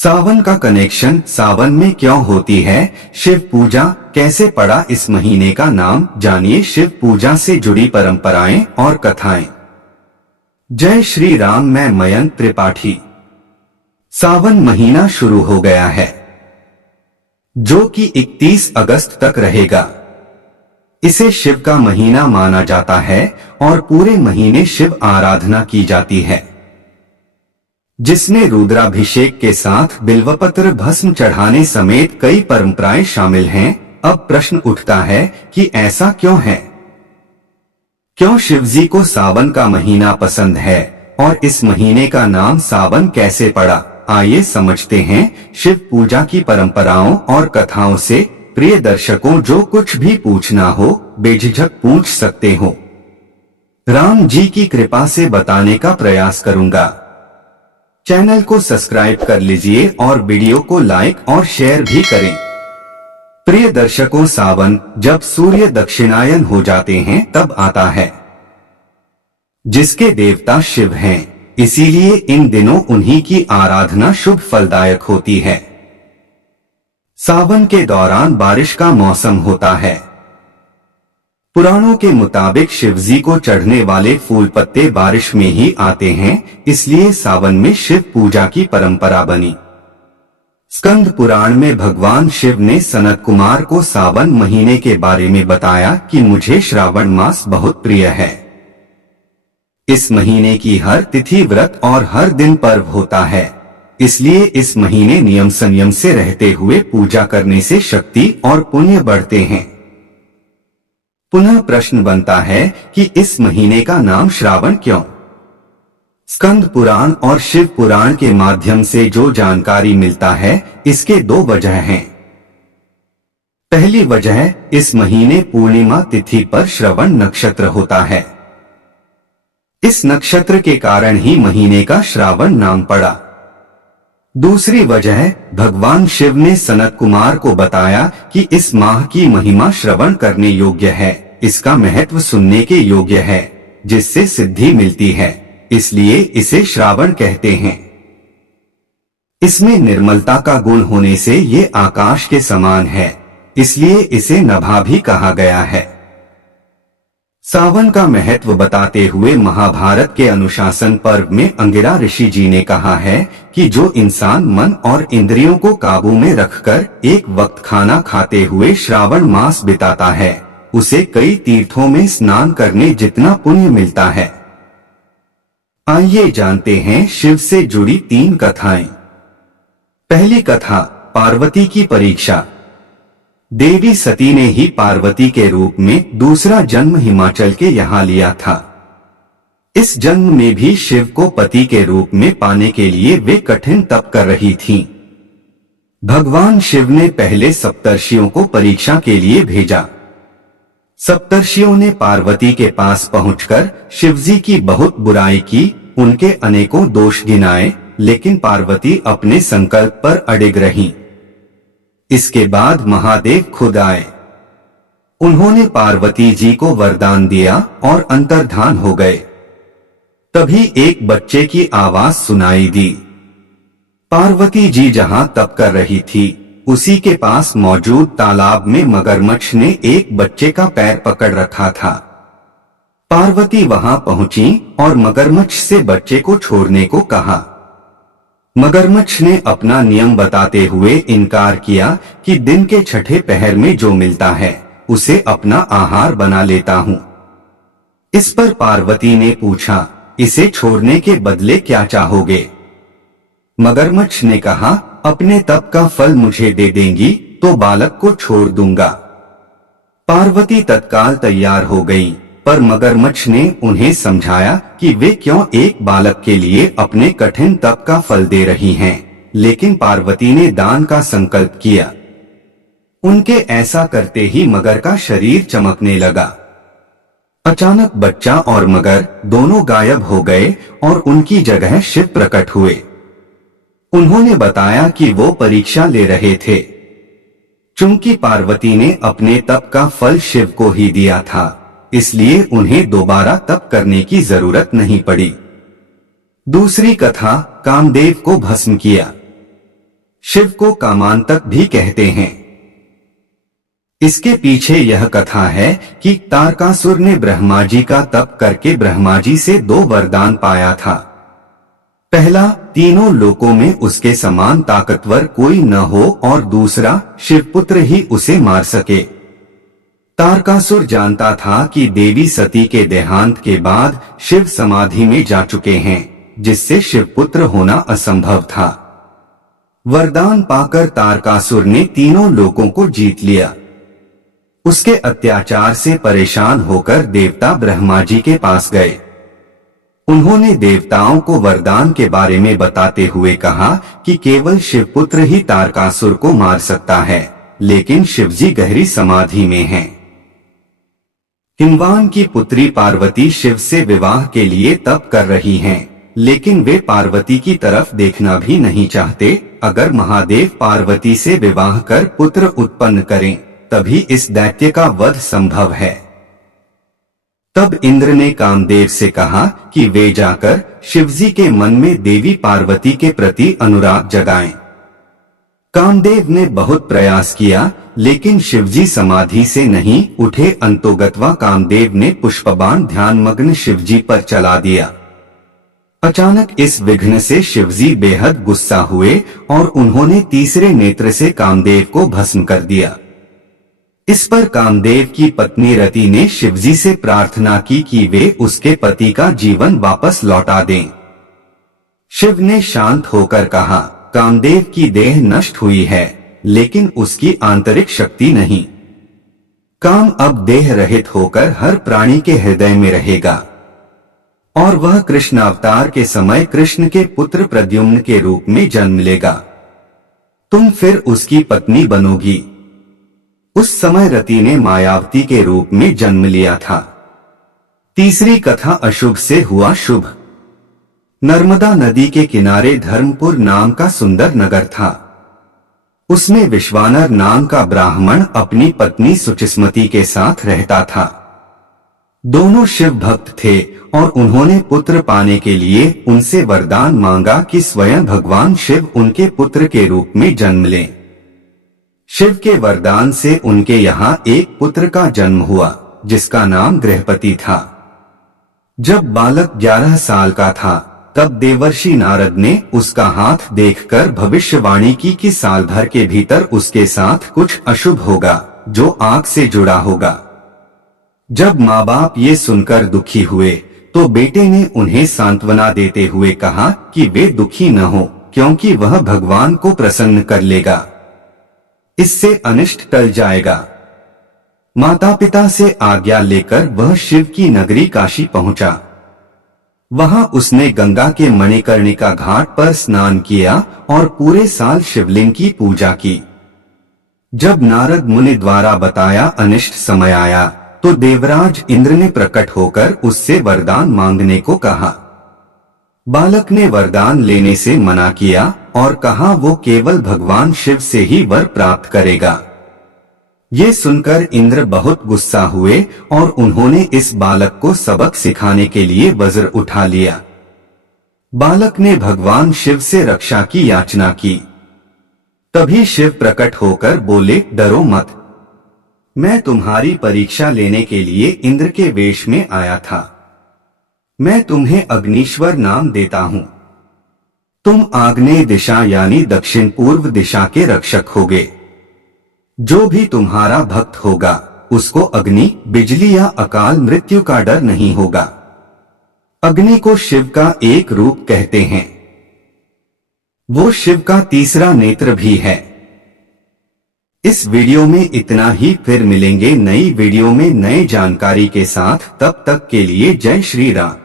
सावन का कनेक्शन सावन में क्यों होती है शिव पूजा, कैसे पड़ा इस महीने का नाम, जानिए शिव पूजा से जुड़ी परंपराएं और कथाएं। जय श्री राम, मैं मयंक त्रिपाठी। सावन महीना शुरू हो गया है जो कि 31 अगस्त तक रहेगा। इसे शिव का महीना माना जाता है और पूरे महीने शिव आराधना की जाती है, जिसमें रुद्राभिषेक के साथ बिल्वपत्र भस्म चढ़ाने समेत कई परंपराएं शामिल हैं। अब प्रश्न उठता है कि ऐसा क्यों है, क्यों शिवजी को सावन का महीना पसंद है और इस महीने का नाम सावन कैसे पड़ा। आइए समझते हैं शिव पूजा की परंपराओं और कथाओं से। प्रिय दर्शकों, जो कुछ भी पूछना हो बेझिझक पूछ सकते हो। राम जी की कृपा से बताने का प्रयास करूंगा। चैनल को सब्सक्राइब कर लीजिए और वीडियो को लाइक और शेयर भी करें। प्रिय दर्शकों, सावन जब सूर्य दक्षिणायन हो जाते हैं तब आता है, जिसके देवता शिव हैं, इसीलिए इन दिनों उन्हीं की आराधना शुभ फलदायक होती है। सावन के दौरान बारिश का मौसम होता है। पुराणों के मुताबिक शिवजी को चढ़ने वाले फूल पत्ते बारिश में ही आते हैं, इसलिए सावन में शिव पूजा की परंपरा बनी। स्कंद पुराण में भगवान शिव ने सनत कुमार को सावन महीने के बारे में बताया कि मुझे श्रावण मास बहुत प्रिय है। इस महीने की हर तिथि व्रत और हर दिन पर्व होता है, इसलिए इस महीने नियम संयम से रहते हुए पूजा करने से शक्ति और पुण्य बढ़ते हैं। पुनः प्रश्न बनता है कि इस महीने का नाम श्रावण क्यों। स्कंद पुराण और शिव पुराण के माध्यम से जो जानकारी मिलता है, इसके दो वजह हैं। पहली वजह, इस महीने पूर्णिमा तिथि पर श्रवण नक्षत्र होता है। इस नक्षत्र के कारण ही महीने का श्रावण नाम पड़ा। दूसरी वजह, भगवान शिव ने सनत कुमार को बताया कि इस माह की महिमा श्रवण करने योग्य है, इसका महत्व सुनने के योग्य है, जिससे सिद्धि मिलती है, इसलिए इसे श्रावण कहते हैं। इसमें निर्मलता का गुण होने से ये आकाश के समान है, इसलिए इसे नभा भी कहा गया है। सावन का महत्व बताते हुए महाभारत के अनुशासन पर्व में अंगिरा ऋषि जी ने कहा है कि जो इंसान मन और इंद्रियों को काबू में रखकर एक वक्त खाना खाते हुए श्रावण मास बिताता है, उसे कई तीर्थों में स्नान करने जितना पुण्य मिलता है। आइए जानते हैं शिव से जुड़ी 3 कथाएं। पहली कथा, पार्वती की परीक्षा। देवी सती ने ही पार्वती के रूप में दूसरा जन्म हिमाचल के यहाँ लिया था। इस जन्म में भी शिव को पति के रूप में पाने के लिए वे कठिन तप कर रही थीं। भगवान शिव ने पहले सप्तर्षियों को परीक्षा के लिए भेजा। सप्तर्षियों ने पार्वती के पास पहुंचकर शिवजी की बहुत बुराई की, उनके अनेकों दोष गिनाए, लेकिन पार्वती अपने संकल्प पर अडिग रहीं। इसके बाद महादेव खुद आए। उन्होंने पार्वती जी को वरदान दिया और अंतर्धान हो गए। तभी एक बच्चे की आवाज सुनाई दी। पार्वती जी जहां तप कर रही थी, उसी के पास मौजूद तालाब में मगरमच्छ ने एक बच्चे का पैर पकड़ रखा था। पार्वती वहां पहुंची और मगरमच्छ से बच्चे को छोड़ने को कहा। मगरमच्छ ने अपना नियम बताते हुए इनकार किया कि दिन के छठे पहर में जो मिलता है उसे अपना आहार बना लेता हूँ। इस पर पार्वती ने पूछा, इसे छोड़ने के बदले क्या चाहोगे? मगरमच्छ ने कहा, अपने तप का फल मुझे दे देंगी तो बालक को छोड़ दूंगा। पार्वती तत्काल तैयार हो गई, पर मगरमच्छ ने उन्हें समझाया कि वे क्यों एक बालक के लिए अपने कठिन तप का फल दे रही हैं, लेकिन पार्वती ने दान का संकल्प किया। उनके ऐसा करते ही मगर का शरीर चमकने लगा। अचानक बच्चा और मगर दोनों गायब हो गए और उनकी जगह शिव प्रकट हुए। उन्होंने बताया कि वो परीक्षा ले रहे थे। चूंकि पार्वती ने अपने तप का फल शिव को ही दिया था, इसलिए उन्हें दोबारा तप करने की जरूरत नहीं पड़ी। दूसरी कथा, कामदेव को भस्म किया। शिव को कामांतक भी कहते हैं। इसके पीछे यह कथा है कि तारकासुर ने ब्रह्मा जी का तप करके ब्रह्मा जी से 2 वरदान पाया था। पहला, तीनों लोकों में उसके समान ताकतवर कोई न हो, और दूसरा, शिवपुत्र ही उसे मार सके। तारकासुर जानता था कि देवी सती के देहांत के बाद शिव समाधि में जा चुके हैं, जिससे शिवपुत्र होना असंभव था। वरदान पाकर तारकासुर ने तीनों लोकों को जीत लिया। उसके अत्याचार से परेशान होकर देवता ब्रह्मा जी के पास गए। उन्होंने देवताओं को वरदान के बारे में बताते हुए कहा कि केवल शिवपुत्र ही तारकासुर को मार सकता है, लेकिन शिवजी गहरी समाधि में हैं। हिमवान की पुत्री पार्वती शिव से विवाह के लिए तप कर रही हैं, लेकिन वे पार्वती की तरफ देखना भी नहीं चाहते। अगर महादेव पार्वती से विवाह कर पुत्र उत्पन्न करें, तभी इस दैत्य का वध संभव है। तब इंद्र ने कामदेव से कहा कि वे जाकर शिवजी के मन में देवी पार्वती के प्रति अनुराग जगाएं। कामदेव ने बहुत प्रयास किया, लेकिन शिवजी समाधि से नहीं उठे। अंतोगत्वा कामदेव ने पुष्पबाण ध्यानमग्न शिवजी पर चला दिया। अचानक इस विघ्न से शिवजी बेहद गुस्सा हुए और उन्होंने तीसरे नेत्र से कामदेव को भस्म कर दिया। इस पर कामदेव की पत्नी रति ने शिवजी से प्रार्थना की कि वे उसके पति का जीवन वापस लौटा दें। शिव ने शांत होकर कहा, कामदेव की देह नष्ट हुई है, लेकिन उसकी आंतरिक शक्ति नहीं। काम अब देह रहित होकर हर प्राणी के हृदय में रहेगा, और वह कृष्ण अवतार के समय कृष्ण के पुत्र प्रद्युम्न के रूप में जन्म लेगा। तुम फिर उसकी पत्नी बनोगी। उस समय रति ने मायावती के रूप में जन्म लिया था। तीसरी कथा अशुभ से हुआ शुभ। नर्मदा नदी के किनारे धर्मपुर नाम का सुंदर नगर था। उसमें विश्वानर नाम का ब्राह्मण अपनी पत्नी सुचिस्मती के साथ रहता था। दोनों शिव भक्त थे और उन्होंने पुत्र पाने के लिए उनसे वरदान मांगा कि स्वयं भगवान शिव उनके पुत्र के रूप में जन्म लें। शिव के वरदान से उनके यहाँ एक पुत्र का जन्म हुआ, जिसका नाम गृहपति था। जब बालक 11 साल का था, तब देवर्षि नारद ने उसका हाथ देखकर भविष्यवाणी की कि साल भर के भीतर उसके साथ कुछ अशुभ होगा, जो आग से जुड़ा होगा। जब माँ बाप ये सुनकर दुखी हुए, तो बेटे ने उन्हें सांत्वना देते हुए कहा कि वे दुखी न हो, क्योंकि वह भगवान को प्रसन्न कर लेगा। इससे अनिष्ट टल जाएगा। माता पिता से आज्ञा लेकर वह शिव की नगरी काशी पहुंचा। वहां उसने गंगा के मणिकर्णिका घाट पर स्नान किया और पूरे साल शिवलिंग की पूजा की। जब नारद मुनि द्वारा बताया अनिष्ट समय आया, तो देवराज इंद्र ने प्रकट होकर उससे वरदान मांगने को कहा। बालक ने वरदान लेने से मना किया और कहा वो केवल भगवान शिव से ही वर प्राप्त करेगा। ये सुनकर इंद्र बहुत गुस्सा हुए और उन्होंने इस बालक को सबक सिखाने के लिए वज्र उठा लिया। बालक ने भगवान शिव से रक्षा की याचना की। तभी शिव प्रकट होकर बोले, डरो मत, मैं तुम्हारी परीक्षा लेने के लिए इंद्र के वेश में आया था। मैं तुम्हें अग्निश्वर नाम देता हूँ। तुम आग्नेय दिशा यानी दक्षिण पूर्व दिशा के रक्षक होगे। जो भी तुम्हारा भक्त होगा, उसको अग्नि, बिजली या अकाल मृत्यु का डर नहीं होगा। अग्नि को शिव का एक रूप कहते हैं। वो शिव का तीसरा नेत्र भी है। इस वीडियो में इतना ही। फिर मिलेंगे नई वीडियो में नए जानकारी के साथ। तब तक के लिए जय श्री राम।